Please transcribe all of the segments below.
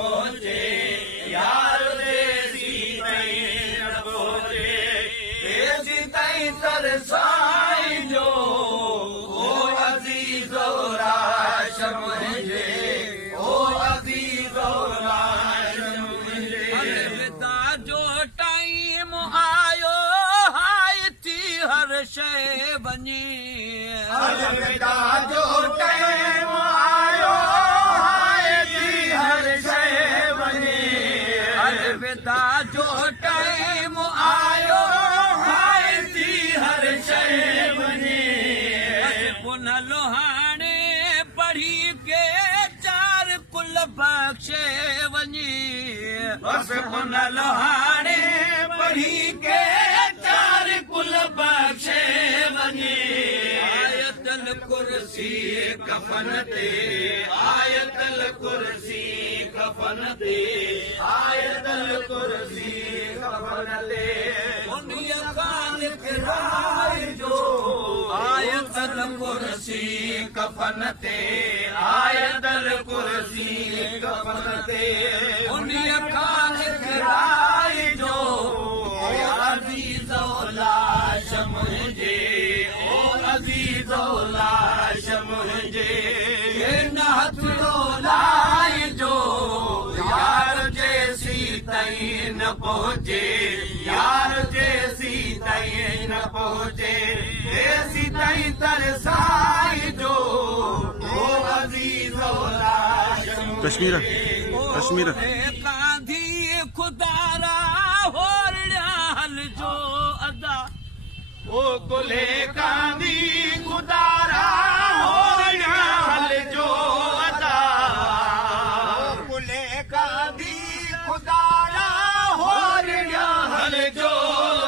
पहुंचे यार देसी ताईं न पहुंचे देसी ताईं तरसाई जो ओ अज़ीज़ो लाश मुंहिंजे ओ अज़ीज़ो लाश मुंहिंजे अलविदा जो टाइम आयो हाय थी हर शइ वञी अलविदा जो टाइम आयो हाय थी हर शइ वञी अलविदा जो टाइम आयो हाय थी हर शइ वञी पुन लोहाणे पढ़ी के चार कुल बख़्शे वञी बस पुन लोहाणे पढ़ी के चार कुल बख़्शे वञी आयतल कुर्सी कफन ते आयतल कुर्सी कफन ते आयतल कुर्सी कफन ते उन्हीअ खां लिखराए जो आयतल कुर्सी कफन ते आयतल कुर्सी कफन ते उन्हीअ खां लिखराए जो अज़ीज़ो लाश मुंहिंजे ओ अज़ीज़ो लाश मुंहिंजे न हथड़ो लाइ जो यार जेसी ताईं न पहुंचे यार जेसी ताईं न पहुंचे जेसी ताईं तरसाई जो ओ अज़ीज़ो लाश कश्मीर कश्मीर कांधी खुदारा होरड़ियाल जो अदा ओ कुले कांधी खुदारा होरड़ियाल जो अदा कुले कांधी खुदारा होरड़ियाल जो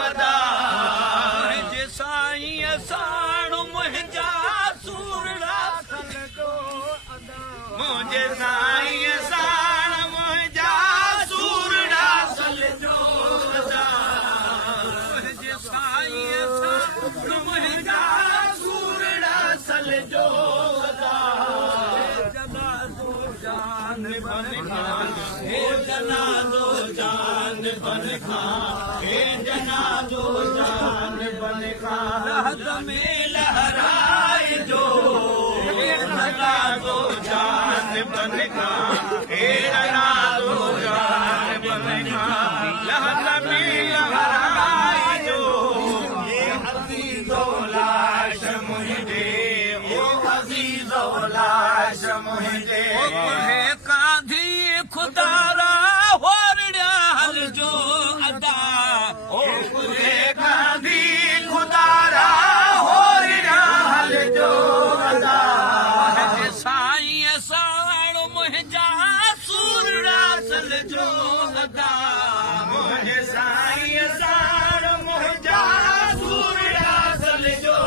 अदा जे साईं साण मुंहिंजा सूरड़ा सल जो अदा मुंहिंजे साईं साण मुंहिंजा सूरड़ा सल जो अदा मुंहिंजे साईं साण मुंहिंजा सूरड़ा सल जो अदा जनाज़ो जान बन खां हे जनाज़ो जान बन खां हे जनाज़ो जान बन खां लहद में लहराए जो हे जनाज़ो जान बन खां हे जनाज़ो जान बन खां लहद में लहराए जो हे अज़ीज़ो लाश मुंहिंजे ओ अज़ीज़ो लाश मुंहिंजे हे कांधी खुदारा होरड़ियाल जो अदा ओ हे कांधी खुदारा होरड़ियाल जो अदा मुंहिंजे साईं साण मुंहिंजा सूरड़ा सल जो अदा मुंहिंजे साईं साण मुंहिंजा सूरड़ा सल जो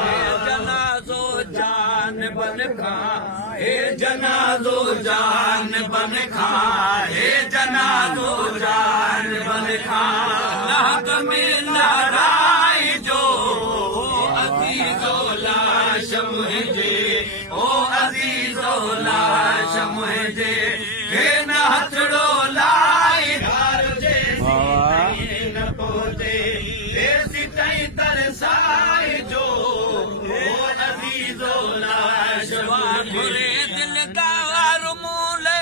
हे जनाज़ो जान बन खां हे जनाज़ो जान बन खां हे जनाज़ो जान बन खां लहद में लहराए जो ओ अज़ीज़ो लाश मुंहिंजे ओ अज़ीज़ो लाश मुंहिंजे हे न हथड़ो लाइ यार जेसी ताईं न पहुंचे देसी ताईं तरसाए जो ओ अज़ीज़ो लाश मुंहिंजे दिलदार मूले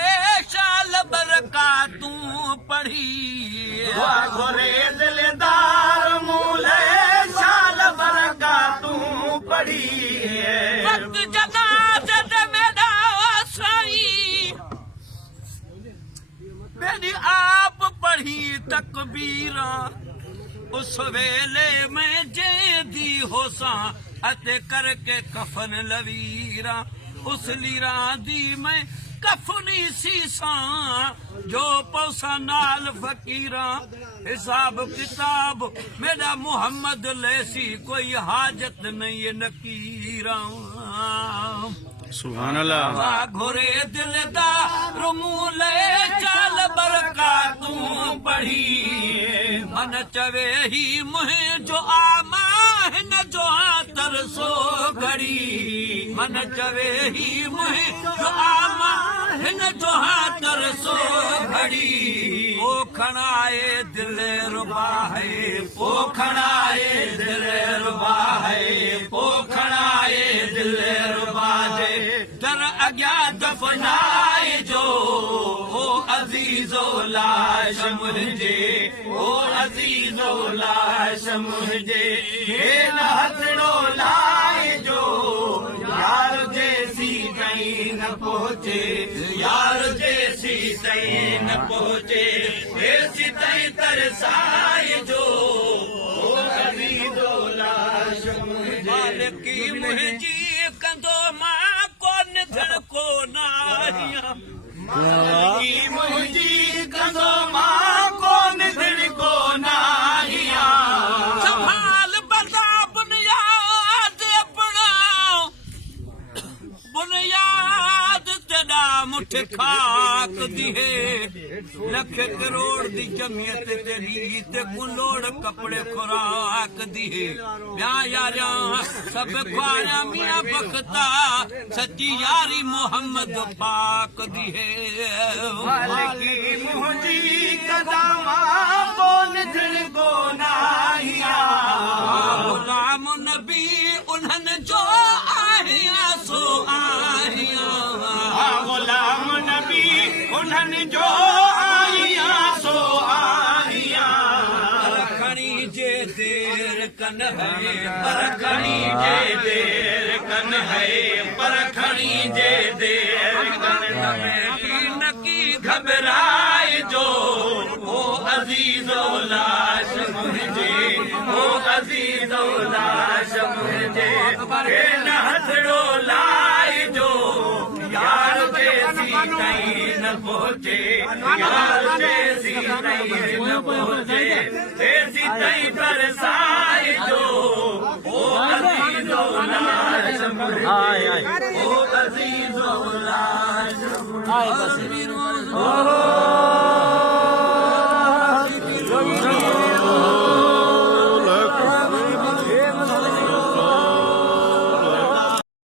शाल बरकातूं पढ़ी घुरे दिलदार मूले शाल बरकातूं पढ़ी वक्त जनाज़े ते मेरा साईं मेरी आप पढ़ी तकबीरा उस वेले में जेदी होसां अते करके कफन लवीरा उस लीरा दी मैं कफनी सीसा जो पौसा नाल फकीरा हिसाब किताब मेरा मोहम्मद लेसी कोई हाजत नहीं है नकीरा सुभान अल्लाह घोरे दिलदार मूले चाल बरकातूं पढ़ी मन चवे ही मुहे जो आमा हिन जो तरसो घड़ी मन चवे ही मुहे जो आमा हिन जो पढ़ी पोखण आए दिल रुबा है पोखण आए दिल रुबा है पोखण आए दिल रुबा दे दर अॻियां दफ़नाए जो ओ अज़ीज़ो लाश मुंहिंजे ओ अज़ीज़ो लाश मुंहिंजे हे न हथड़ो लाए जो यार जैसी कहीं न पहुंचे यार जैसी ताईं न पहुंचे ऐसी ताईं तरसाए जो ओ अज़ीज़ो लाश मुंहिंजे मालिकी मुंहिंजी कंदो मां कोन धड़को नाहियां मालिकी मुंहिंजी कंदो मां कोन धड़को नाहियां संभाल बंदा बुनियाद अपना बुनियाद तेरा मुठ खाक दिहे लख करोड़ दी जमियत तेरी ते कुलोड़ कपड़े खुराक दिहे ब्या यारियां सब ख्वाया मियां बख्ता सच्ची यारी मोहम्मद पाक दिहे मालिकी मुंहिंजी कदमा कोन धड़को नाहियां गुलाम नबी उन्हनि जो आहियां सो आहियां गुलाम नबी उन्हनि जो आहियां सो आहियां खणी जे देर कन है पर खणी जे देर कन है पर खणी जे देर कन है नकी घबराए जो ओ अज़ीज़ो लाश मुंहिंजे ओ अज़ीज़ो लाश मुंहिंजे हे न हथड़ो लाए जो यार जैसी ताईं न पहुंचे यार जैसी ताईं न पहुंचे ऐसी ताईं तरसाए जो ओ अज़ीज़ो लाश मुंहिंजे ओ अज़ीज़ो लाश मुंहिंजे